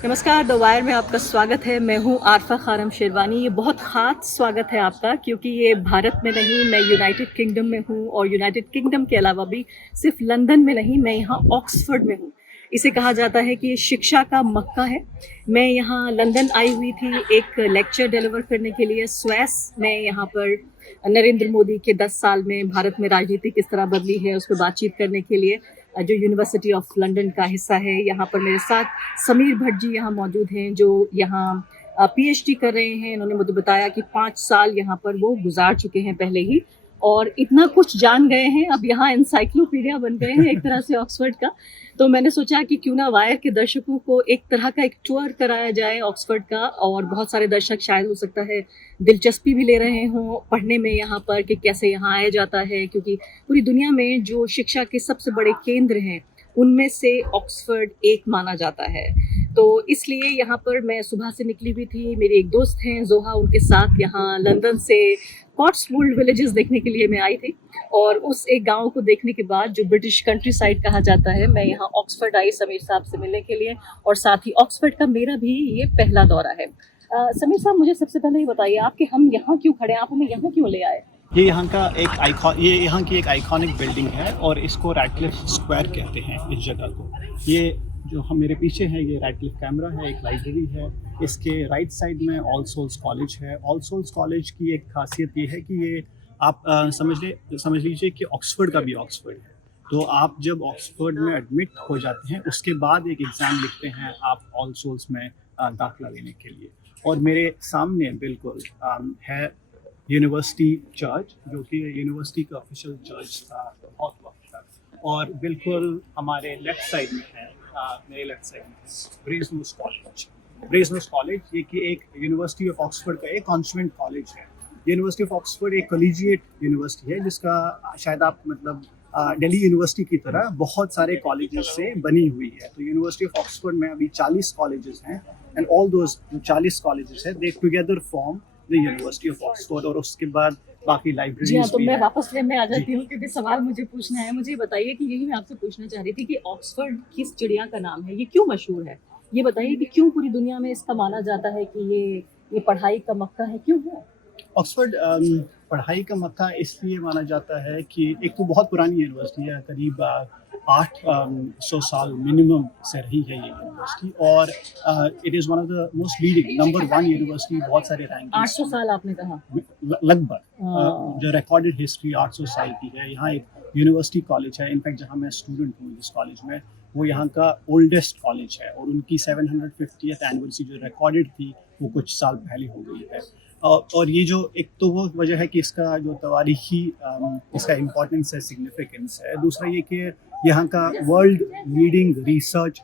नमस्कार, the wire में आपका स्वागत है। मैं हूँ आरफा खानम शेरवानी। ये बहुत ख़ास स्वागत है आपका क्योंकि ये भारत में नहीं, मैं यूनाइटेड किंगडम में हूँ और यूनाइटेड किंगडम के अलावा भी सिर्फ लंदन में नहीं, मैं यहाँ ऑक्सफोर्ड में हूँ। इसे कहा जाता है कि ये शिक्षा का मक्का है। मैं यहाँ लंदन आई हुई थी एक लेक्चर डिलीवर करने के लिए स्वेस। मैं यहाँ पर नरेंद्र मोदी के 10 साल में भारत में राजनीति किस तरह बदली है उस पर बातचीत करने के लिए जो यूनिवर्सिटी ऑफ लंदन का हिस्सा है। यहाँ पर मेरे साथ समीर भट्ट जी यहाँ मौजूद हैं जो यहाँ पीएचडी कर रहे हैं। इन्होंने मुझे बताया कि 5 साल यहाँ पर वो गुजार चुके हैं पहले ही और इतना कुछ जान गए हैं, अब यहाँ एनसाइक्लोपीडिया बन गए हैं एक तरह से ऑक्सफोर्ड का। तो मैंने सोचा कि क्यों ना वायर के दर्शकों को एक तरह का एक टूर कराया जाए ऑक्सफोर्ड का, और बहुत सारे दर्शक शायद हो सकता है दिलचस्पी भी ले रहे हों पढ़ने में यहाँ पर कि कैसे यहाँ आया जाता है, क्योंकि पूरी दुनिया में जो शिक्षा के सबसे बड़े केंद्र हैं उनमें से ऑक्सफोर्ड एक माना जाता है। तो इसलिए यहाँ पर मैं सुबह से निकली हुई थी। मेरी एक दोस्त हैं जोहा, उनके साथ यहाँ लंदन से कॉट्सवोल्ड विलेजेस देखने के लिए मैं आई थी और उस एक गांव को देखने के बाद जो ब्रिटिश कंट्री साइड कहा जाता है, मैं यहाँ ऑक्सफोर्ड आई समीर साहब से मिलने के लिए। और साथ ही ऑक्सफोर्ड का मेरा भी ये पहला दौरा है। समीर साहब, मुझे सबसे पहले ये बताइए आप कि हम यहाँ क्यों खड़े हैं, आप हमें यहाँ क्यों ले आए? ये यहाँ की एक आइकॉनिक बिल्डिंग है और इसको रैटक्लिफ स्क्वायर कहते हैं इस जगह को। ये जो हम मेरे पीछे है ये रैटक्लिफ कैमरा है, एक लाइब्रेरी है। इसके राइट साइड में ऑल सोल्स कॉलेज है। ऑल सोल्स कॉलेज की एक खासियत ये है कि ये आप समझ लीजिए कि ऑक्सफोर्ड का भी ऑक्सफोर्ड है। तो आप जब ऑक्सफोर्ड में एडमिट हो जाते हैं उसके बाद एक एग्ज़ाम लिखते हैं आप ऑल सोल्स में दाखिला लेने के लिए। और मेरे सामने बिल्कुल है यूनिवर्सिटी चर्च, जो कि यूनिवर्सिटी का ऑफिशियल चर्च था बहुत वक्त तक। और बिल्कुल हमारे लेफ्ट साइड में है मेरे लेफ्ट साइड में ब्रेजनूस कॉलेज। ब्रेजनूस कॉलेज ये कि एक यूनिवर्सिटी ऑफ ऑक्सफोर्ड का एक कॉन्वेंट कॉलेज है। यूनिवर्सिटी ऑफ ऑक्सफोर्ड एक कॉलेजिएट यूनिवर्सिटी है जिसका शायद आप दिल्ली यूनिवर्सिटी की तरह बहुत सारे कॉलेजेस से बनी हुई है। तो यूनिवर्सिटी ऑफ ऑक्सफोर्ड में अभी 40 कॉलेजेस हैं एंड ऑल दोज 40 कॉलेजेस हैं दे together form the university of Oxford. और उसके बाद बाकी लाइब्रेरीज जी हाँ, तो भी मैं हैं। वापस फ्रेम में आ जाती हूँ क्योंकि सवाल मुझे पूछना है। मुझे बताइए कि यही मैं आपसे पूछना चाह रही थी कि ऑक्सफोर्ड किस चिड़िया का नाम है, ये क्यों मशहूर है? ये बताइए कि क्यों पूरी दुनिया में इसका माना जाता है कि ये पढ़ाई का मक्का है, क्यों है? ऑक्सफोर्ड पढ़ाई का मक्का इसलिए माना जाता है कि एक तो बहुत पुरानी यूनिवर्सिटी है, करीब 800 साल मिनिमम से रही है ये यूनिवर्सिटी। और it is one of the most leading number 1 university बहुत सारे रैंकिंग्स 800 साल आपने कहा? लगभग हाँ। जो रिकॉर्डेड हिस्ट्री 800 साल की है। यहाँ एक यूनिवर्सिटी कॉलेज है, इनफैक्ट जहाँ मैं स्टूडेंट हूँ जिस कॉलेज में, वो यहाँ का ओल्डेस्ट कॉलेज है और उनकी 750th एनिवर्सरी जो रिकॉर्डेड थी वो कुछ साल पहले हो गई है। और ये जो एक तो वो वजह है कि इसका जो तवारीखी इसका इम्पोर्टेंस है, सिग्निफिकेंस है। दूसरा ये कि यहाँ का वर्ल्ड लीडिंग रिसर्च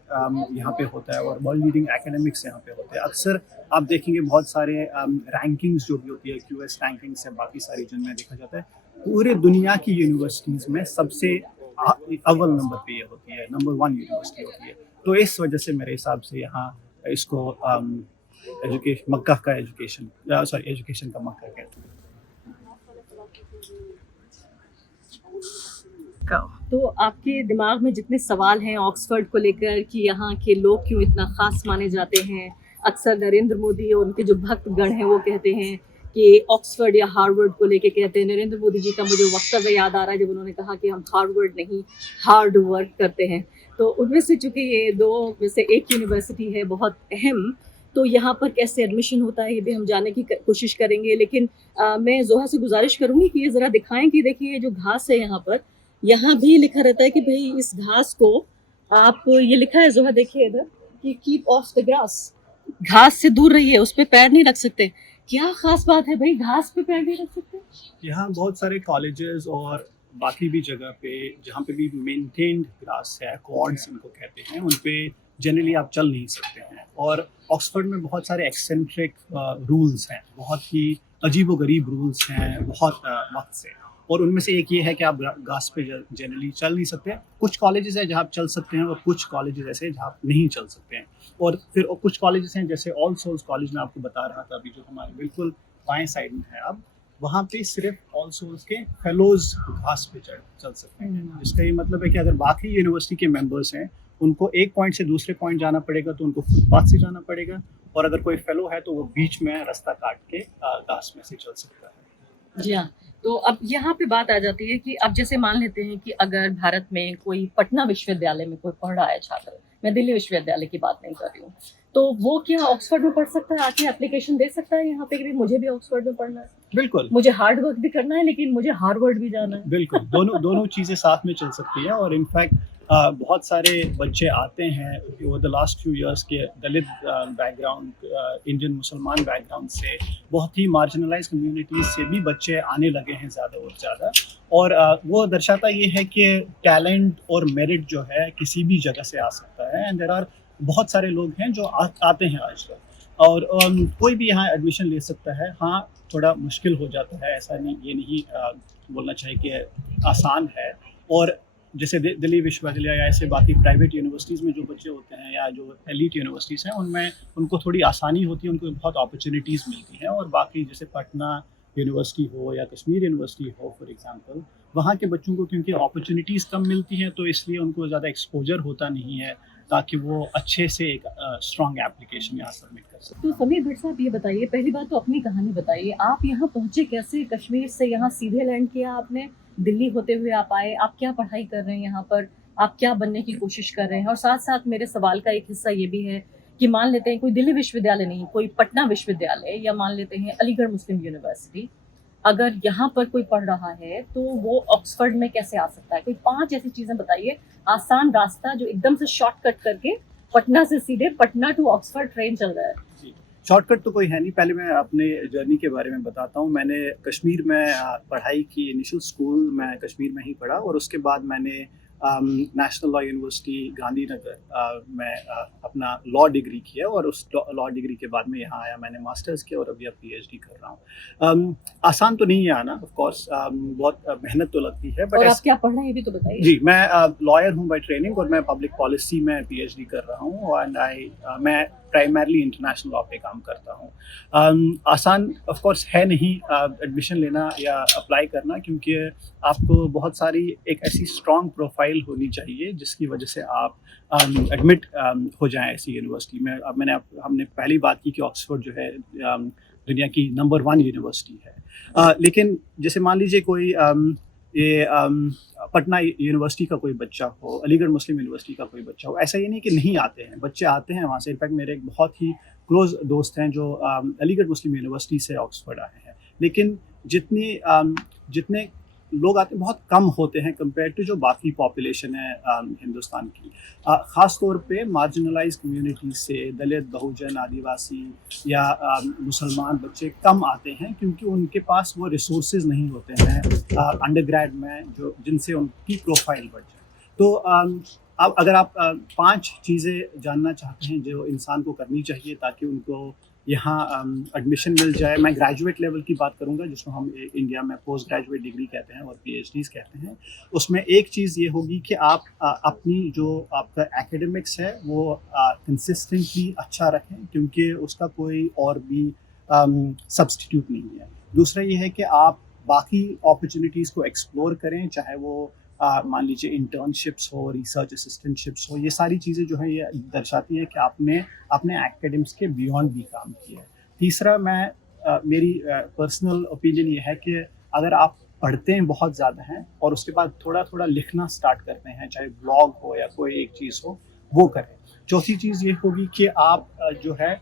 यहाँ पे होता है और वर्ल्ड लीडिंग एकेडमिक्स यहाँ पे होते हैं। अक्सर आप देखेंगे बहुत सारे रैंकिंग्स जो भी होती है, क्यूएस रैंकिंग्स है, बाकी सारी जिनमें देखा जाता है पूरे दुनिया की यूनिवर्सिटीज़ में सबसे अव्वल नंबर पे ये होती है, नंबर 1 यूनिवर्सिटी होती है। तो इस वजह से मेरे हिसाब से यहाँ इसको एजुकेशन का मक्का कहते हैं। तो आपके दिमाग में जितने सवाल हैं ऑक्सफोर्ड को लेकर कि यहाँ के लोग क्यों इतना खास माने जाते हैं, अक्सर नरेंद्र मोदी और उनके जो भक्तगण हैं वो कहते हैं कि ऑक्सफोर्ड या हार्वर्ड को लेके कहते हैं। नरेंद्र मोदी जी का मुझे वक्तव्य याद आ रहा है जब उन्होंने कहा कि हम हार्वर्ड नहीं हार्ड वर्क करते हैं। तो उनमें से चूंकि ये दो में से एक यूनिवर्सिटी है बहुत अहम, तो यहाँ पर कैसे एडमिशन होता है ये भी हम जानने की कोशिश करेंगे। लेकिन मैं जोहा से गुजारिश करूँगी कि ये ज़रा दिखाएं कि देखिए जो घास है यहाँ पर, यहाँ भी लिखा रहता है कि भाई इस घास को आप, ये लिखा है जोहा देखिए इधर कि कीप ऑफ द ग्रास, घास से दूर रहिए, उस पे पैर नहीं रख सकते। क्या खास बात है भाई, घास पे पैर नहीं रख सकते? यहाँ बहुत सारे कॉलेजेस और बाकी भी जगह पे जहाँ पे भी मेंटेन्ड ग्रास है, क्वाड्स इनको कहते हैं, उन पे जनरली आप चल नहीं सकते हैं। और ऑक्सफोर्ड में बहुत सारे एक्सेंट्रिक रूल्स हैं, बहुत ही अजीबोगरीब रूल्स हैं बहुत वक्त से। और उनमें से एक ये है कि आप घास पे जनरली चल नहीं सकते। कुछ कॉलेजेस हैं जहाँ आप चल सकते हैं और कुछ कॉलेजेस ऐसे जहाँ आप नहीं चल सकते हैं। और फिर कुछ कॉलेजेस हैं जैसे ऑल सोल्स कॉलेज में आपको बता रहा था अभी, जो हमारे बिल्कुल बाएं साइड में है अब, वहाँ पे सिर्फ ऑल सोल्स के फेलोज घास पे चल सकते हैं। जिसका ये मतलब है कि अगर बाकी यूनिवर्सिटी के मेंबर्स हैं उनको एक पॉइंट से दूसरे पॉइंट जाना पड़ेगा तो उनको फुटपाथ से जाना पड़ेगा, और अगर कोई फेलो है तो वो बीच में रास्ता काट के घास में से चल सकता है। जी हाँ। तो अब यहाँ पे बात आ जाती है कि अब जैसे मान लेते हैं कि अगर भारत में कोई पटना विश्वविद्यालय में कोई पढ़ रहा है छात्र, मैं दिल्ली विश्वविद्यालय की बात नहीं कर रही हूँ, तो वो क्या ऑक्सफोर्ड में पढ़ सकता है, आके एप्लीकेशन दे सकता है यहाँ पे कि भाई मुझे भी ऑक्सफोर्ड में पढ़ना है, बिल्कुल मुझे हार्ड वर्क भी करना है, लेकिन मुझे हार्वर्ड भी जाना है? बिल्कुल, दोनों चीज़ें साथ में चल सकती हैं। और इनफैक्ट बहुत सारे बच्चे आते हैं over the last few years के दलित बैकग्राउंड, इंडियन मुसलमान बैकग्राउंड से, बहुत ही मार्जिनलाइज्ड कम्युनिटीज़ से भी बच्चे आने लगे हैं ज़्यादा और ज़्यादा। और वो दर्शाता ये है कि टैलेंट और मेरिट जो है किसी भी जगह से आ सकता है, एंड देयर आर बहुत सारे लोग हैं जो आते हैं आजकल, और कोई भी यहाँ एडमिशन ले सकता है। हाँ, थोड़ा मुश्किल हो जाता है, ऐसा नहीं, ये नहीं बोलना चाहिए कि आसान है। और जैसे दिल्ली विश्वविद्यालय या ऐसे बाकी प्राइवेट यूनिवर्सिटीज़ में जो बच्चे होते हैं या जो एलीट यूनिवर्सिटीज़ हैं, उनमें उनको थोड़ी आसानी होती है, उनको बहुत अपॉर्चुनिटीज़ मिलती हैं। और बाकी जैसे पटना यूनिवर्सिटी हो या कश्मीर यूनिवर्सिटी हो फॉर एग्जांपल, वहाँ के बच्चों को क्योंकि अपॉर्चुनिटीज़ कम मिलती हैं, तो इसलिए उनको ज़्यादा एक्सपोजर होता नहीं है ताकि वो अच्छे से एक स्ट्रॉन्ग एप्लीकेशन यहाँ सबमिट कर सकें। तो समीर भट्ट साहब, ये बताइए, पहली बात तो अपनी कहानी बताइए, आप यहाँ पहुँचे कैसे? कश्मीर से यहाँ सीधे लैंड किया आपने, दिल्ली होते हुए आप आए, आप क्या पढ़ाई कर रहे हैं यहाँ पर, आप क्या बनने की कोशिश कर रहे हैं? और साथ साथ मेरे सवाल का एक हिस्सा ये भी है कि मान लेते हैं कोई दिल्ली विश्वविद्यालय नहीं, कोई पटना विश्वविद्यालय, या मान लेते हैं अलीगढ़ मुस्लिम यूनिवर्सिटी, अगर यहाँ पर कोई पढ़ रहा है तो वो ऑक्सफोर्ड में कैसे आ सकता है? कोई 5 ऐसी चीजें बताइए, आसान रास्ता जो एकदम से शॉर्टकट करके पटना से सीधे पटना टू ऑक्सफोर्ड ट्रेन चल रहा है। जी, शॉर्टकट तो कोई है नहीं। पहले मैं अपने जर्नी के बारे में बताता हूँ। मैंने कश्मीर में पढ़ाई की, इनिशियल स्कूल मैं कश्मीर में ही पढ़ा, और उसके बाद मैंने नेशनल लॉ यूनिवर्सिटी गांधीनगर में अपना लॉ डिग्री किया, और उस लॉ डिग्री के बाद में यहाँ आया, मैंने मास्टर्स किया और अभी अब पीएचडी कर रहा हूँ। आसान तो नहीं है आना, ऑफ कोर्स बहुत मेहनत तो लगती है। और आप क्या पढ़ रहे हैं ये भी तो बताइए। जी, मैं लॉयर हूँ बाय ट्रेनिंग, और मैं पब्लिक पॉलिसी में पीएचडी कर रहा हूँ, एंड मैं प्राइमरली इंटरनेशनल लॉ पे काम करता हूँ। आसान ऑफ कोर्स है नहीं एडमिशन लेना या अप्लाई करना, क्योंकि आपको बहुत सारी एक ऐसी स्ट्रॉन्ग प्रोफाइल होनी चाहिए जिसकी वजह से आप एडमिट हो जाएं ऐसी यूनिवर्सिटी में। अब हमने पहली बात की कि ऑक्सफोर्ड जो है दुनिया की नंबर 1 यूनिवर्सिटी है, लेकिन जैसे मान लीजिए कोई पटना यूनिवर्सिटी का कोई बच्चा हो, अलीगढ़ मुस्लिम यूनिवर्सिटी का कोई बच्चा हो, ऐसा ये नहीं कि नहीं आते हैं, बच्चे आते हैं वहाँ से। इनफैक्ट मेरे एक बहुत ही क्लोज दोस्त हैं जो अलीगढ़ मुस्लिम यूनिवर्सिटी से ऑक्सफोर्ड आए हैं, लेकिन जितने लोग आते बहुत कम होते हैं कंपेयर टू जो बाकी पॉपुलेशन है हिंदुस्तान की। ख़ास तौर पे मार्जिनलाइज्ड कम्युनिटी से दलित, बहुजन, आदिवासी या मुसलमान बच्चे कम आते हैं, क्योंकि उनके पास वो रिसोर्सेज नहीं होते हैं अंडरग्रेड में जिनसे उनकी प्रोफाइल बढ़ जाए। तो अब अगर आप 5 चीज़ें जानना चाहते हैं जो इंसान को करनी चाहिए ताकि उनको यहाँ एडमिशन मिल जाए। मैं ग्रेजुएट लेवल की बात करूँगा, जिसको हम इंडिया में पोस्ट ग्रेजुएट डिग्री कहते हैं और पीएचडीज़ कहते हैं। उसमें एक चीज़ ये होगी कि आप अपनी जो आपका एकेडमिक्स है वो कंसिस्टेंटली अच्छा रखें, क्योंकि उसका कोई और भी सब्स्टिट्यूट नहीं है। दूसरा ये है कि आप बाकी अपॉर्चुनिटीज़ को एक्सप्लोर करें, चाहे वो मान लीजिए इंटर्नशिप्स हो, रिसर्च असिस्टेंटशिप्स हो। ये सारी चीज़ें जो है ये दर्शाती है कि आपने अपने एकेडमिक्स के बियॉन्ड भी काम किया है। तीसरा मेरी पर्सनल ओपिनियन ये है कि अगर आप पढ़ते हैं बहुत ज़्यादा हैं और उसके बाद थोड़ा थोड़ा लिखना स्टार्ट करते हैं, चाहे ब्लॉग हो या कोई एक चीज़ हो, वो करें। चौथी चीज़ ये होगी कि आप जो है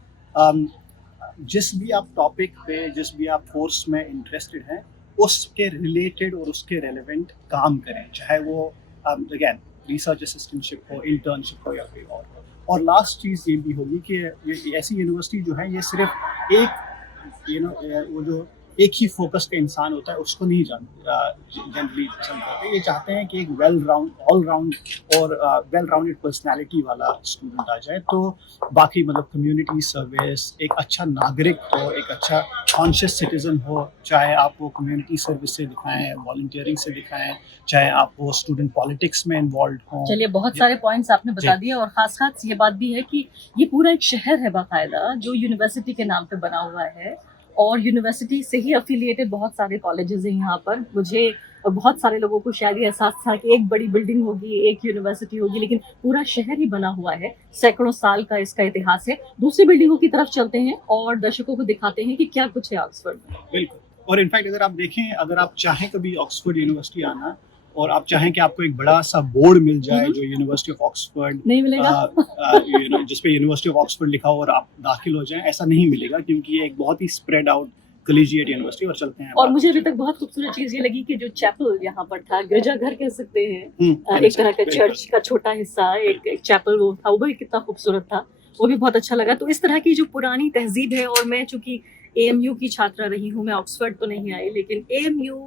जिस भी आप टॉपिक पे, जिस भी आप कोर्स में इंटरेस्टेड हैं, उसके रिलेटेड और उसके रेलेवेंट काम करें, चाहे वो अगेन रिसर्च असिस्टेंटशिप हो, इंटर्नशिप हो या कोई और हो। और लास्ट चीज़ ये भी होगी कि ये ऐसी यूनिवर्सिटी जो है ये सिर्फ एक वो जो एक ही फोकस का इंसान होता है उसको नहीं जनरली पसंद करते। ये चाहते हैं कि एक ऑल राउंड और वेल राउंडेड पर्सनैलिटी वाला स्टूडेंट आ जाए। तो बाकी मतलब कम्युनिटी सर्विस, एक अच्छा नागरिक हो, एक अच्छा कॉन्शियस सिटीजन हो, चाहे आप वो कम्युनिटी सर्विस से दिखाएं, वॉलंटियरिंग से दिखाएं, चाहे आप वो स्टूडेंट पॉलिटिक्स में इन्वॉल्व हों। चलिए, बहुत सारे पॉइंट्स आपने बता दिए, और खास ये बात भी है कि ये पूरा एक शहर है बाकायदा जो यूनिवर्सिटी के नाम पे बना हुआ है, और यूनिवर्सिटी से ही अफिलिएटेड बहुत सारे कॉलेजेस हैं यहाँ पर। मुझे और बहुत सारे लोगों को शायद ये एहसास था कि एक बड़ी बिल्डिंग होगी, एक यूनिवर्सिटी होगी, लेकिन पूरा शहर ही बना हुआ है। सैकड़ों साल का इसका इतिहास है। दूसरी बिल्डिंगों की तरफ चलते हैं और दर्शकों को दिखाते हैं कि क्या कुछ है ऑक्सफोर्ड में। बिल्कुल। और इनफैक्ट अगर आप देखें, अगर आप चाहें कभी ऑक्सफोर्ड यूनिवर्सिटी आना और आप चाहें कि आपको एक बड़ा सा बोर्ड मिल जाए जो यूनिवर्सिटी ऑफ ऑक्सफोर्ड नहीं मिलेगा। जिस पे यूनिवर्सिटी ऑफ ऑक्सफोर्ड लिखा हो और आप दाखिल हो जाएं, ऐसा नहीं मिलेगा, क्योंकि ये एक बहुत ही स्प्रेड आउट कॉलेजिएट यूनिवर्सिटी। और चलते हैं और मुझे अभी तक बहुत खूबसूरत चीज ये लगी कि जो चैपल यहाँ पर था, गिरजाघर कह सकते हैं, एक तरह का चर्च का छोटा हिस्सा, एक चैपल वो था, वो भी कितना खूबसूरत था, वो भी बहुत अच्छा लगा। तो इस तरह की जो पुरानी तहजीब है, और मैं चूंकि AMU की छात्रा रही हूँ, मैं ऑक्सफोर्ड तो नहीं आई, लेकिन AMU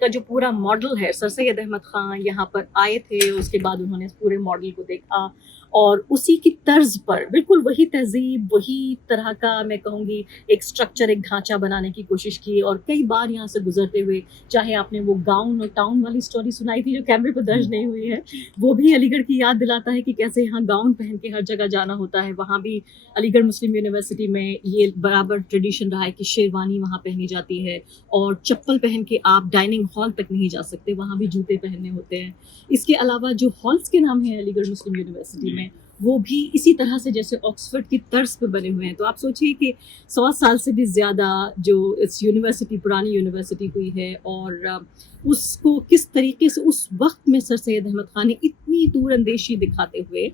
का जो पूरा मॉडल है, सर सैयद अहमद खान यहाँ पर आए थे, उसके बाद उन्होंने पूरे मॉडल को देखा और उसी की तर्ज पर बिल्कुल वही तहजीब, वही तरह का मैं कहूँगी एक स्ट्रक्चर, एक ढांचा बनाने की कोशिश की। और कई बार यहाँ से गुजरते हुए, चाहे आपने वो गाउन और टाउन वाली स्टोरी सुनाई थी जो कैमरे पर दर्ज नहीं हुई है, वो भी अलीगढ़ की याद दिलाता है कि कैसे यहाँ गाउन पहन के हर जगह जाना होता है। वहाँ भी अलीगढ़ मुस्लिम यूनिवर्सिटी में ये बराबर ट्रेडिशन रहा है कि शेरवानी वहाँ पहनी जाती है और चप्पल पहन के आप डाइनिंग हॉल तक नहीं जा सकते, वहाँ भी जूते पहनने होते हैं। इसके अलावा जो हॉल्स के नाम है अलीगढ़ मुस्लिम यूनिवर्सिटी में, वो भी इसी तरह से जैसे ऑक्सफोर्ड की तर्ज पर बने हुए हैं। तो आप सोचिए कि 100 साल से भी ज़्यादा जो इस यूनिवर्सिटी, पुरानी यूनिवर्सिटी हुई है, और उसको किस तरीके से उस वक्त में सर सैयद अहमद खान ने इतनी दूरअंदेशी दिखाते हुए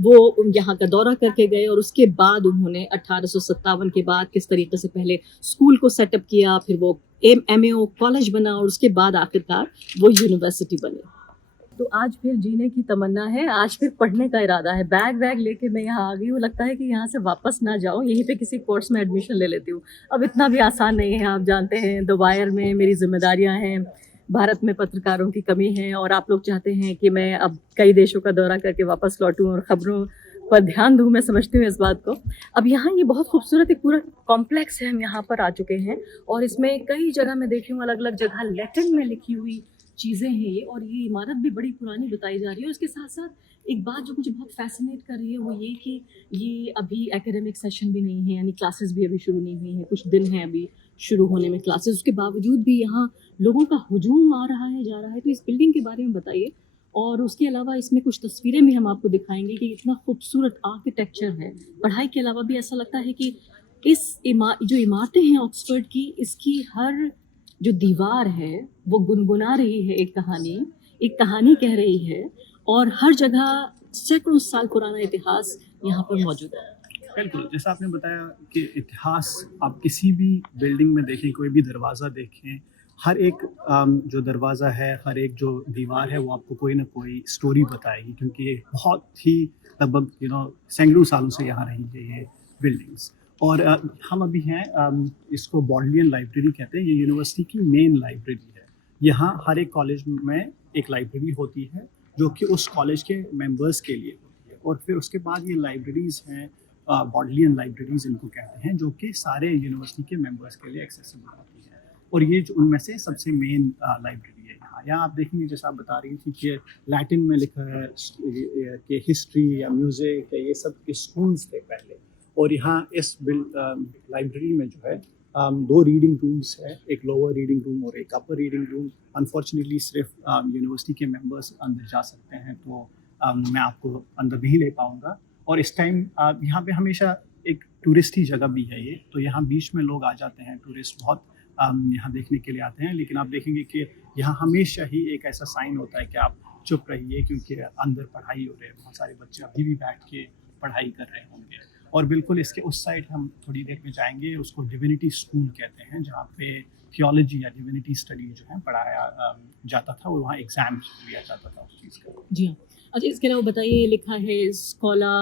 वो यहाँ का दौरा करके गए, और उसके बाद उन्होंने 1857 के बाद किस तरीके से पहले स्कूल को सेटअप किया, फिर वो MAO कॉलेज बना, और उसके बाद आखिरकार वो यूनिवर्सिटी बनी। तो आज फिर जीने की तमन्ना है, आज फिर पढ़ने का इरादा है। बैग वैग लेके मैं यहाँ आ गई हूँ, लगता है कि यहाँ से वापस ना जाऊँ, यहीं पे किसी कोर्स में एडमिशन ले लेती हूँ। अब इतना भी आसान नहीं है, आप जानते हैं द वायर में मेरी जिम्मेदारियाँ हैं, भारत में पत्रकारों की कमी है, और आप लोग चाहते हैं कि मैं अब कई देशों का दौरा करके वापस लौटूँ और ख़बरों पर ध्यान दूँ। मैं समझती हूँ इस बात को। अब यहाँ ये बहुत खूबसूरत एक पूरा कॉम्प्लेक्स है, हम यहाँ पर आ चुके हैं, और इसमें कई जगह मैं देखी हूँ, अलग अलग जगह लैटिन में लिखी हुई चीज़ें हैं ये, और ये इमारत भी बड़ी पुरानी बताई जा रही है। और इसके साथ साथ एक बात जो मुझे बहुत फैसिनेट कर रही है वो ये कि ये अभी एकेडमिक सेशन भी नहीं है, यानी क्लासेस भी अभी शुरू नहीं हुई हैं, कुछ दिन हैं अभी शुरू होने में क्लासेस, उसके बावजूद भी यहाँ लोगों का हुजूम आ रहा है, जा रहा है। तो इस बिल्डिंग के बारे में बताइए, और उसके अलावा इसमें कुछ तस्वीरें भी हम आपको दिखाएंगे कि इतना खूबसूरत आर्किटेक्चर है। पढ़ाई के अलावा भी ऐसा लगता है कि इस जो इमारतें हैं ऑक्सफोर्ड की, इसकी हर जो दीवार है वो गुनगुना रही है एक कहानी कह रही है, और हर जगह सैकड़ों साल पुराना इतिहास यहाँ पर मौजूद है। बिल्कुल, जैसा आपने बताया कि इतिहास आप किसी भी बिल्डिंग में देखें, कोई भी दरवाज़ा देखें, हर एक जो दरवाज़ा है, हर एक जो दीवार है, वो आपको कोई ना कोई स्टोरी बताएगी, क्योंकि ये बहुत ही लगभग सैकड़ों सालों से यहाँ रही है ये बिल्डिंग्स। और हम अभी हैं, इसको बॉडलियन लाइब्रेरी कहते हैं, ये यूनिवर्सिटी की मेन लाइब्रेरी है। यहाँ हर एक कॉलेज में एक लाइब्रेरी होती है जो कि उस कॉलेज के मेंबर्स के लिए होती है, और फिर उसके बाद ये लाइब्रेरीज़ हैं, बॉडलियन लाइब्रेरीज़ इनको कहते हैं, जो कि सारे यूनिवर्सिटी के मेंबर्स के लिए एक्सेसिबल होती है, और ये जो उनमें से सबसे मेन लाइब्रेरी है यहाँ। यहाँ आप देखेंगे, जैसा आप बता रही थी कि लैटिन में लिखा है कि हिस्ट्री या म्यूज़िक या ये सब स्कूल्स थे पहले, और यहाँ इस लाइब्रेरी में जो है 2 रीडिंग रूम्स है, एक लोअर रीडिंग रूम और एक अपर रीडिंग रूम। अनफॉर्चुनेटली सिर्फ यूनिवर्सिटी के मेंबर्स अंदर जा सकते हैं, तो मैं आपको अंदर नहीं ले पाऊँगा। और इस टाइम यहाँ पे हमेशा एक टूरिस्टी जगह भी है ये, तो यहाँ बीच में लोग आ जाते हैं, टूरिस्ट बहुत यहाँ देखने के लिए आते हैं। लेकिन आप देखेंगे कि यहाँ हमेशा ही एक ऐसा साइन होता है कि आप चुप रहिए, क्योंकि अंदर पढ़ाई हो रही है, बहुत सारे बच्चे अभी भी बैठ के पढ़ाई कर रहे होंगे। और बिल्कुल इसके उस साइड हम थोड़ी देर में जाएंगे, उसको डिविनिटी स्कूल कहते हैं, जहाँ पे थियोलॉजी या डिविनिटी स्टडी जो है पढ़ाया जाता था, और वहाँ एग्जाम लिया जाता था उस चीज़ का। जी हाँ। अच्छा, इसके अलावा बताइए, लिखा है स्कॉला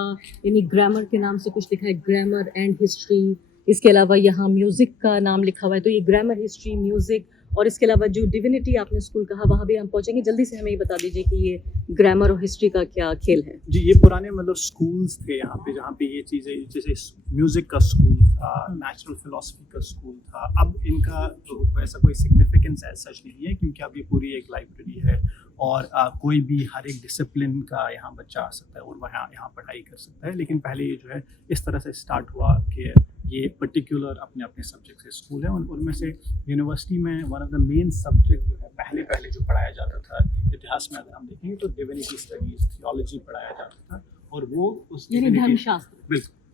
यानी ग्रामर के नाम से कुछ लिखा है, ग्रामर एंड हिस्ट्री। इसके अलावा यहाँ म्यूज़िक का नाम लिखा हुआ है, तो ये ग्रामर, हिस्ट्री, म्यूज़िक, और इसके अलावा जो डिविनिटी आपने स्कूल कहा, वहाँ भी हम पहुँचेंगे। जल्दी से हमें ये बता दीजिए कि ये ग्रामर और हिस्ट्री का क्या खेल है। जी, ये पुराने स्कूल्स थे यहाँ पे, जहाँ पे ये चीज़ें, जैसे म्यूज़िक का स्कूल था, नेचुरल फिलॉसफी का स्कूल था। अब इनका तो ऐसा कोई सिग्निफिकेंस सच नहीं है, क्योंकि अब ये पूरी एक लाइब्रेरी है, और कोई भी हर एक डिसिप्लिन का यहाँ बच्चा आ सकता है और वह यहाँ पढ़ाई कर सकता है। लेकिन पहले ये जो है इस तरह से स्टार्ट हुआ कि ये पर्टिकुलर अपने अपने सब्जेक्ट से स्कूल है। उनमें से यूनिवर्सिटी में one of the main subject जो है पहले जो पढ़ाया जाता था इतिहास में, अगर हम देखेंगे तो डिविनिटी स्टडीज, थियोलॉजी पढ़ाया जाता था, और वो उस धर्मशास्त्र,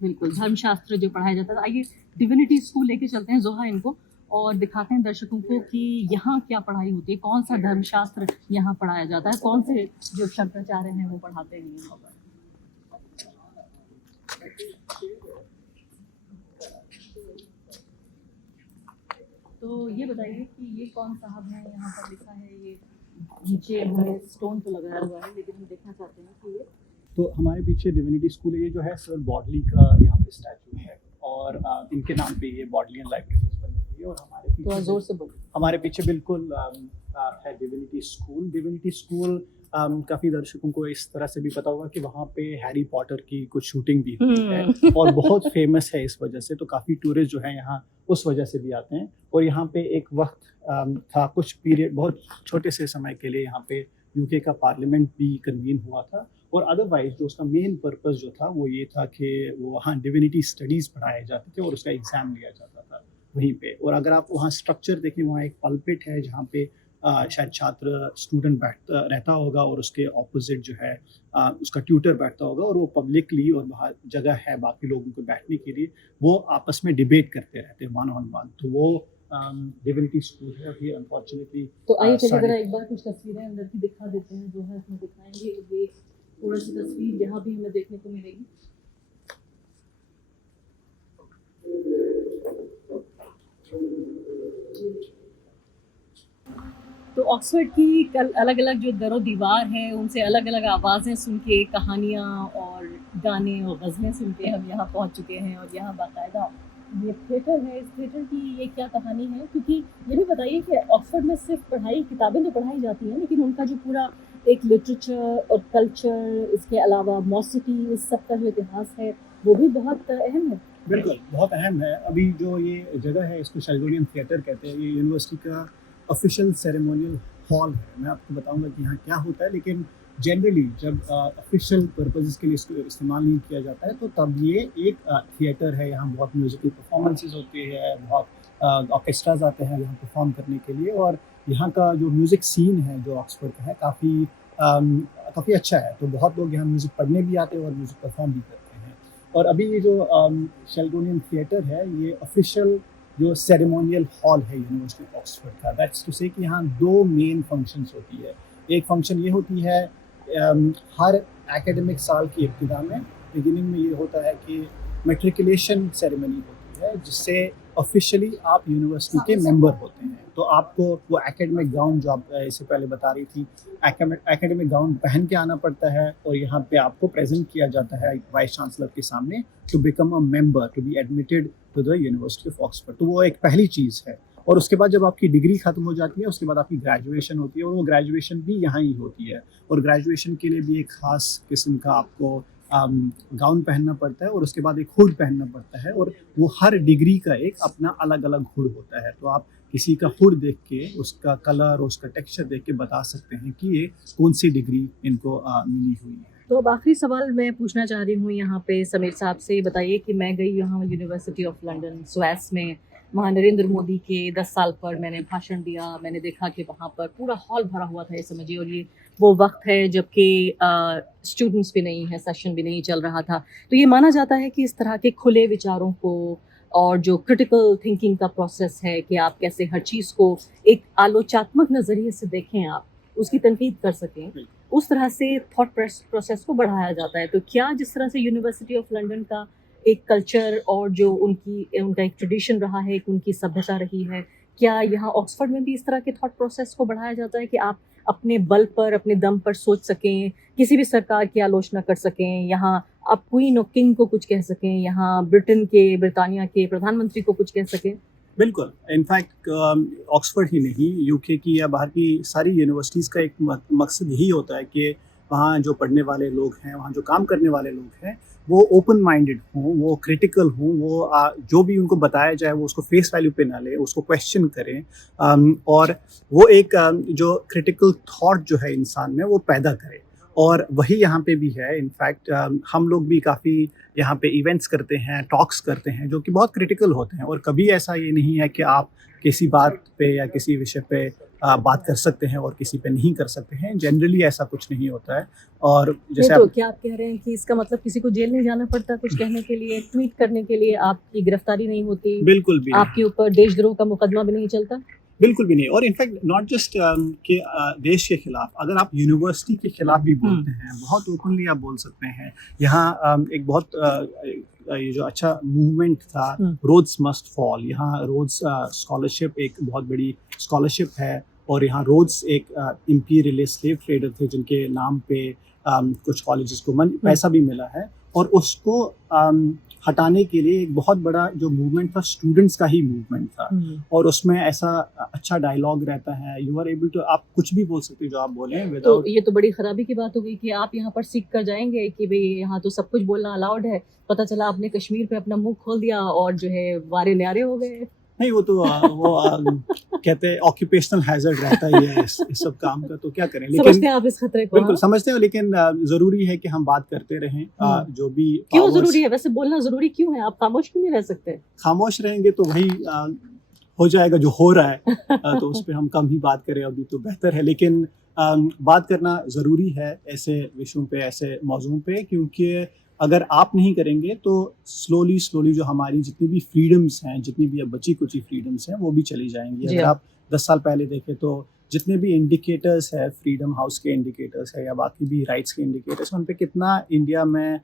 बिल्कुल धर्मशास्त्र जो पढ़ाया जाता था। आइए डिविनिटी स्कूल लेके चलते हैं जोहा इनको, और दिखाते हैं दर्शकों को कि यहाँ क्या पढ़ाई होती है, कौन सा धर्मशास्त्र यहाँ पढ़ाया जाता है, कौन से जो शंकराचार्य हैं वो पढ़ाते हैं यहाँ पर। तो ये बताइए कि ये कौन साहब हैं, यहाँ पर लिखा है, ये नीचे हमें स्टोन तो लगाया हुआ है, लेकिन हम देखना चाहते हैं कि ये तो हमारे पीछे डिविनिटी स्कूल है। ये जो है सर बॉडली का यहाँ पे स्टैचू है, और इनके नाम पे ये बॉडलियन लाइब्रेरीज बनी हुई है। और हमारे पीछे तो जोर से बोलिए। हमारे पीछे बिल्कुल है डिविनिटी स्कूल। डिविनिटी स्कूल काफ़ी दर्शकों को इस तरह से भी पता होगा कि वहाँ पे हैरी पॉटर की कुछ शूटिंग भी हुई है और बहुत फेमस है इस वजह से। तो काफ़ी टूरिस्ट जो है यहाँ उस वजह से भी आते हैं। और यहाँ पे एक वक्त था, कुछ पीरियड, बहुत छोटे से समय के लिए यहाँ पे यूके का पार्लियामेंट भी कन्वीन हुआ था। और अदरवाइज जो उसका मेन पर्पस जो था वो ये था कि वो वहाँ डिविनिटी स्टडीज़ पढ़ाए जाते थे और उसका एग्ज़ाम लिया जाता था वहीं पे। और अगर आप वहाँ स्ट्रक्चर देखें, वहाँ एक पल्पिट है जहाँ पे शायद छात्र स्टूडेंट बैठता रहता होगा, और उसके ऑपोजिट जो है उसका ट्यूटर बैठता होगा, और वो पब्लिकली, और बाहर जगह है बाकी लोगों को बैठने के लिए, वो आपस में डिबेट करते रहते हैं वन ऑन वन। तो वो डिविनिटी स्कूल है अभी अनफॉर्चुनेटली। तो आइए चलिए जरा एक बार कुछ तस्वीरें अंदर की दिखा देते हैं, जो है इसमें दिखाएंगे। ये थोड़ा सी तस्वीर यहाँ भी हमें देखने को मिलेगी। तो ऑक्सफोर्ड की कल अलग अलग जो दरो दीवार है, उनसे अलग अलग आवाज़ें सुन के, कहानियाँ और गाने और गज़लें सुन के हम यहाँ पहुँच चुके हैं। और यहाँ बाकायदा ये थिएटर है। इस थिएटर की ये क्या कहानी है, क्योंकि ये भी बताइए कि ऑक्सफोर्ड में सिर्फ किताबें तो पढ़ाई जाती हैं, लेकिन उनका जो पूरा एक लिटरेचर और कल्चर, इसके अलावा मौसीकी, इस सब का जो इतिहास है वो भी बहुत अहम है। बिल्कुल, बहुत अहम है। अभी जो ये जगह है इसको शेल्डोनियन थिएटर कहते हैं। ये यूनिवर्सिटी का ऑफिशियल सेरेमोनियल हॉल है। मैं आपको बताऊंगा कि यहाँ क्या होता है, लेकिन जनरली जब ऑफिशियल पर्पसेस के लिए इसको इस्तेमाल नहीं किया जाता है तो तब ये एक थिएटर है। यहाँ बहुत म्यूजिकल परफॉर्मेंसेस होती है, बहुत ऑर्केस्ट्राज आते हैं यहाँ परफॉर्म करने के लिए। और यहाँ का जो म्यूज़िक सीन है जो ऑक्सफोर्ड का है काफ़ी अच्छा है। तो बहुत लोग यहाँ म्यूज़िक पढ़ने भी आते हैं और म्यूज़िक परफॉर्म भी करते हैं। और अभी ये जो शेल्डोनियन थिएटर है, ये ऑफिशियल जो सेरेमोनियल हॉल है यूनिवर्सिटी ऑक्सफोर्ड का। दैट्स टू से कि यहाँ दो मेन फंक्शंस होती है। एक फंक्शन ये होती है हर एकेडमिक साल की इब्तिदा में, बिगिनिंग में ये होता है कि मैट्रिकुलेशन सेरेमनी होती है, जिससे ऑफिशियली आप यूनिवर्सिटी के मेंबर होते हैं। तो आपको वो एकेडमिक गाउन जो आप इससे पहले बता रही थी, एकेडमिक गाउन पहन के आना पड़ता है, और यहाँ पे आपको प्रेजेंट किया जाता है वाइस चांसलर के सामने to become a member, to be admitted to the university of Oxford. तो वो एक पहली चीज़ है। और उसके बाद जब आपकी डिग्री खत्म हो जाती है, उसके बाद आपकी ग्रेजुएशन होती है, और वो ग्रेजुएशन भी यहाँ ही होती है। और ग्रेजुएशन के लिए भी एक ख़ास किस्म का आपको गाउन पहनना पड़ता है, और उसके बाद एक हुड पहनना पड़ता है। और वो हर डिग्री का एक अपना अलग अलग हुड होता है। तो आप किसी का हुड देख के, उसका कलर, उसका टेक्सचर देख के बता सकते हैं कि ये कौन सी डिग्री इनको मिली हुई है। तो अब आखिरी सवाल मैं पूछना चाह रही हूँ यहाँ पे समीर साहब से। बताइए कि मैं गई यहाँ यूनिवर्सिटी ऑफ लंदन स्वेस में, वहाँ नरेंद्र मोदी के 10 साल पर मैंने भाषण दिया। मैंने देखा कि वहाँ पर पूरा हॉल भरा हुआ था, ये समझिए। और ये वो वक्त है जबकि स्टूडेंट्स भी नहीं है, सेशन भी नहीं चल रहा था। तो ये माना जाता है कि इस तरह के खुले विचारों को और जो क्रिटिकल थिंकिंग का प्रोसेस है कि आप कैसे हर चीज़ को एक आलोचनात्मक नज़रिए से देखें, आप उसकी तनकीद कर सकें, उस तरह से थॉट प्रोसेस को बढ़ाया जाता है। तो क्या जिस तरह से यूनिवर्सिटी ऑफ लंदन का एक कल्चर और जो उनका एक ट्रेडिशन रहा है, एक उनकी सभ्यता रही है, क्या यहाँ ऑक्सफोर्ड में भी इस तरह के थॉट प्रोसेस को बढ़ाया जाता है कि आप अपने बल पर, अपने दम पर सोच सकें, किसी भी सरकार की आलोचना कर सकें, यहाँ आप क्वीन और किंग को कुछ कह सकें, यहाँ ब्रिटानिया के प्रधानमंत्री को कुछ कह सकें? बिल्कुल। इनफैक्ट ऑक्सफोर्ड ही नहीं, यूके की या बाहर की सारी यूनिवर्सिटीज़ का एक मकसद यही होता है कि वहाँ जो पढ़ने वाले लोग हैं, वहाँ जो काम करने वाले लोग हैं, वो ओपन माइंडेड हों, वो क्रिटिकल हों, वो जो भी उनको बताया जाए वो उसको फेस वैल्यू पे ना ले, उसको क्वेश्चन करें, और वो एक जो क्रिटिकल थॉट जो है इंसान में वो पैदा करे। और वही यहाँ पे भी है। इनफैक्ट हम लोग भी काफ़ी यहाँ पे इवेंट्स करते हैं, टॉक्स करते हैं, जो कि बहुत क्रिटिकल होते हैं। और कभी ऐसा ये नहीं है कि आप किसी बात पे या किसी विषय पे बात कर सकते हैं और किसी पे नहीं कर सकते हैं। जनरली ऐसा कुछ नहीं होता है। और जैसे नहीं तो क्या आप कह रहे हैं कि इसका मतलब किसी को जेल नहीं जाना पड़ता कुछ कहने के लिए, ट्वीट करने के लिए आपकी गिरफ्तारी नहीं होती, बिल्कुल भी आपके ऊपर देशद्रोह का मुकदमा भी नहीं चलता? बिल्कुल भी नहीं। और इनफैक्ट नॉट जस्ट कि देश के खिलाफ, अगर आप यूनिवर्सिटी के खिलाफ भी बोलते हैं, बहुत ओपनली आप बोल सकते हैं। यहाँ एक बहुत ये जो अच्छा मूवमेंट था, रोड्स मस्ट फॉल। यहाँ रोड्स स्कॉलरशिप एक बहुत बड़ी स्कॉलरशिप है। और यहाँ रोड्स एक इम्पीरियलिस्ट स्लेव ट्रेडर थे जिनके नाम पे कुछ कॉलेजेस को पैसा भी मिला है। और उसको हटाने के लिए एक बहुत बड़ा जो मूवमेंट था, स्टूडेंट्स का ही मूवमेंट था। और उसमें ऐसा अच्छा डायलॉग रहता है, यू आर एबल टू, आप कुछ भी बोल सकते हो जो आप बोले तो ये तो बड़ी खराबी की बात हो गई कि आप यहाँ पर सीख कर जाएंगे कि भाई यहाँ तो सब कुछ बोलना अलाउड है, पता चला आपने कश्मीर पे अपना मुंह खोल दिया और जो है वारे न्यारे हो गए। नहीं, वो तो कहते हैं ऑक्यूपेशनल हैजर्ड रहता ही है इस सब काम का, तो क्या करें। लेकिन समझते हैं आप इस खतरे को? बिल्कुल समझते हैं, लेकिन जरूरी है कि हम बात करते रहें। जो भी क्यों जरूरी है वैसे, बोलना जरूरी क्यों है? आप खामोश क्यों नहीं रह सकते? खामोश रहेंगे तो वही हो जाएगा जो हो रहा है। तो उस पर हम कम ही बात करें अभी तो बेहतर है। लेकिन बात करना ज़रूरी है ऐसे विषयों पे, ऐसे मौजूओं पे, क्योंकि अगर आप नहीं करेंगे तो स्लोली जो हमारी जितनी भी फ्रीडम्स हैं, जितनी भी अब बची कुची फ्रीडम्स हैं, वो भी चली जाएंगी। अगर आप 10 साल पहले देखें तो जितने भी इंडिकेटर्स है, फ्रीडम हाउस के इंडिकेटर्स है या बाकी भी राइट्स के इंडिकेटर्स, उन पे कितना इंडिया में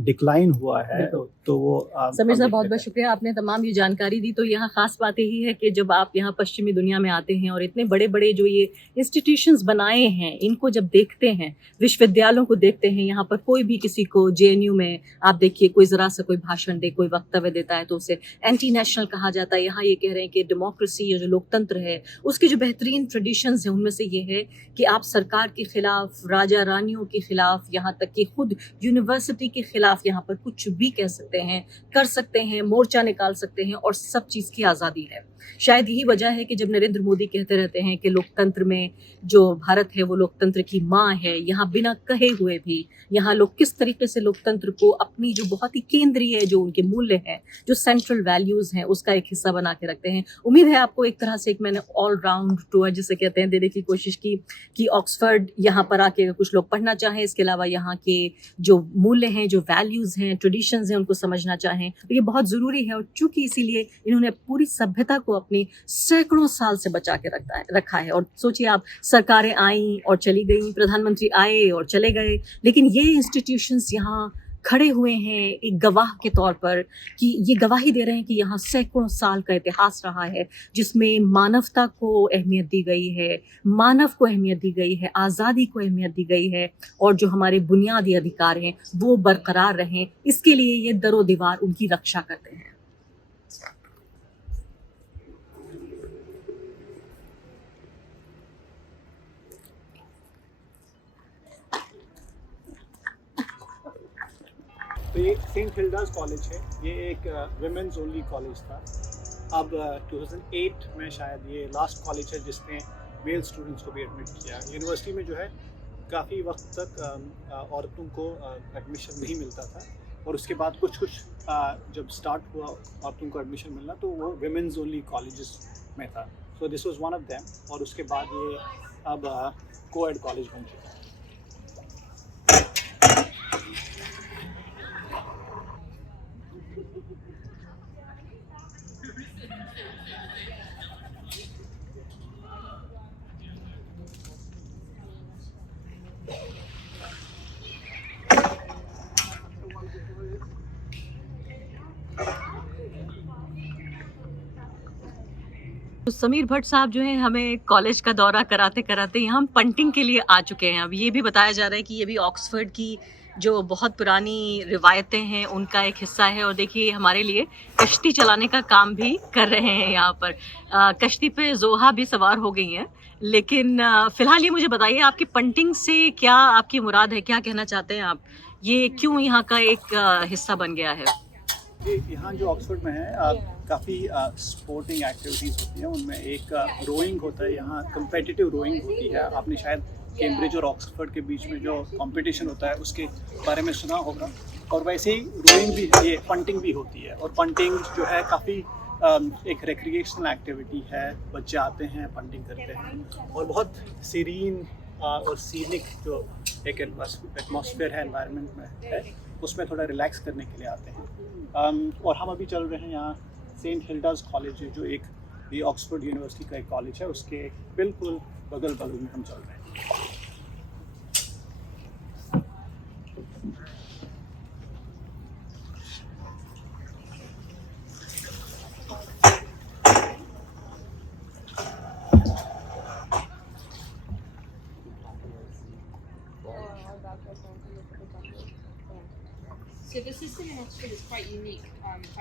डिक्लाइन हुआ है। तो वो समीर साहब बहुत बहुत शुक्रिया, आपने तमाम ये जानकारी दी। तो यहाँ खास बात यही है कि जब आप यहाँ पश्चिमी दुनिया में आते हैं और इतने बड़े बड़े जो ये इंस्टीट्यूशंस बनाए हैं, इनको जब देखते हैं, विश्वविद्यालयों को देखते हैं, यहाँ पर कोई भी किसी को JNU में आप देखिए कोई ज़रा सा कोई भाषण दे, कोई वक्तव्य देता है तो उसे एंटी नेशनल कहा जाता है। यहाँ ये कह रहे हैं कि डेमोक्रेसी या जो लोकतंत्र है उसके जो बेहतरीन ट्रेडिशंस हैं उनमें से ये है कि आप सरकार के खिलाफ, राजा रानियों के खिलाफ, यहाँ तक कि खुद यूनिवर्सिटी के खिलाफ यहाँ पर कुछ भी कह सकते हैं, कर सकते हैं, मोर्चा निकाल सकते हैं और सब चीज़ की आज़ादी है। शायद यही वजह है कि जब नरेंद्र मोदी कहते रहते हैं कि लोकतंत्र में जो भारत है वो लोकतंत्र की माँ है, यहाँ बिना कहे हुए भी यहाँ लोग किस तरीके से लोकतंत्र को अपनी जो बहुत ही केंद्रीय जो उनके मूल्य हैं, जो सेंट्रल वैल्यूज़ हैं, उसका एक हिस्सा बना के रखते हैं। उम्मीद है आपको एक तरह से एक मैंने ऑल राउंड टूर जिसे कहते हैं देने की कोशिश की कि ऑक्सफर्ड यहाँ पर आके कुछ लोग पढ़ना चाहें, इसके अलावा यहाँ के जो मूल्य हैं, जो वैल्यूज़ हैं, ट्रेडिशंस हैं, उनको समझना चाहें, तो ये बहुत ज़रूरी है। और चूँकि इसीलिए इन्होंने पूरी सभ्यता को अपनी सैकड़ों साल से बचा के रखा है। और सोचिए आप, सरकारें आईं और चली गईं, प्रधानमंत्री आए और चले गए, लेकिन ये इंस्टीट्यूशंस यहाँ खड़े हुए हैं एक गवाह के तौर पर कि ये गवाही दे रहे हैं कि यहाँ सैकड़ों साल का इतिहास रहा है जिसमें मानवता को अहमियत दी गई है, मानव को अहमियत दी गई है, आज़ादी को अहमियत दी गई है और जो हमारे बुनियादी अधिकार हैं वो बरकरार रहें, इसके लिए ये दरो दीवार उनकी रक्षा करते हैं। तो ये सेंट हिल्डास कॉलेज है, ये एक विमेंस ओनली कॉलेज था। अब 2008 में शायद ये लास्ट कॉलेज है जिसने मेल स्टूडेंट्स को भी एडमिट किया। यूनिवर्सिटी में जो है काफ़ी वक्त तक औरतों को एडमिशन नहीं मिलता था, और उसके बाद कुछ जब स्टार्ट हुआ औरतों को एडमिशन मिलना तो वो विमेंस ओनली कॉलेजेस में था। So this was one of them, और उसके बाद ये अब कोएड कॉलेज बन चुका है। तो समीर भट्ट साहब जो है हमें कॉलेज का दौरा कराते कराते यहाँ हम पंटिंग के लिए आ चुके हैं। अब ये भी बताया जा रहा है कि ये भी ऑक्सफर्ड की जो बहुत पुरानी रिवायतें हैं उनका एक हिस्सा है। और देखिए हमारे लिए कश्ती चलाने का काम भी कर रहे हैं यहाँ पर। कश्ती पे जोहा भी सवार हो गई हैं। लेकिन फ़िलहाल ये मुझे बताइए, आपकी पंटिंग से क्या आपकी मुराद है, क्या कहना चाहते हैं आप? ये क्यों यहाँ का एक हिस्सा बन गया है? यहाँ जो ऑक्सफोर्ड में है काफ़ी स्पोर्टिंग एक्टिविटीज़ होती हैं। उनमें एक रोइंग होता है, यहाँ कंपेटिटिव रोइंग होती है। आपने शायद कैम्ब्रिज और ऑक्सफोर्ड के बीच में जो कंपटीशन होता है उसके बारे में सुना होगा। और वैसे ही रोइंग भी, ये पंटिंग भी होती है, और पंटिंग जो है काफ़ी एक रिक्रिएशनल एक्टिविटी है। बच्चे आते हैं, पंटिंग करते हैं, और बहुत सीरीन और सीनिक जो एक एटमॉस्फेयर है, एनवायरनमेंट में है, उसमें थोड़ा रिलैक्स करने के लिए आते हैं। और हम अभी चल रहे हैं यहाँ सेंट हिल्डाज कॉलेज, जो एक ये ऑक्सफोर्ड यूनिवर्सिटी का एक कॉलेज है, उसके बिल्कुल बगल में हम चल रहे हैं। So the system in Oxford is quite unique.